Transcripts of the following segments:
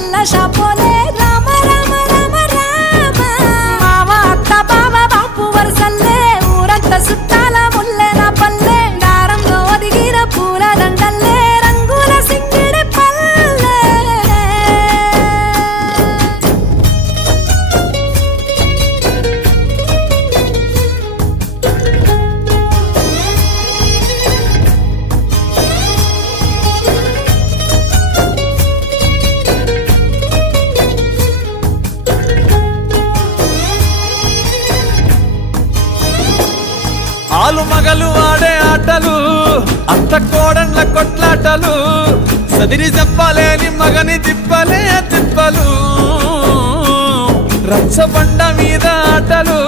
గల్ల షాపోలే రామ రామ రామ రామ మావ అత్త బావ బాపు వరసల్లే ఊరంత సుట్టాల ముల్లె నా పల్లె దారంలో ఒదిగిన పూల దండల్లే రంగుల సింగిడి పల్లె ఆలు మగలు ఆడే ఆటలు అత్త కోడన్ల కొట్లాటలు సదిరి చెప్పలేని మగని తిప్పలే తిప్పలు రచ్చబండ మీద ఆటలు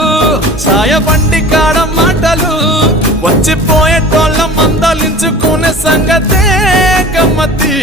సాయబండి కాడ మాటలు వచ్చిపోయేటోళ్ళ మందలించుకునే సంగతే గమ్మతి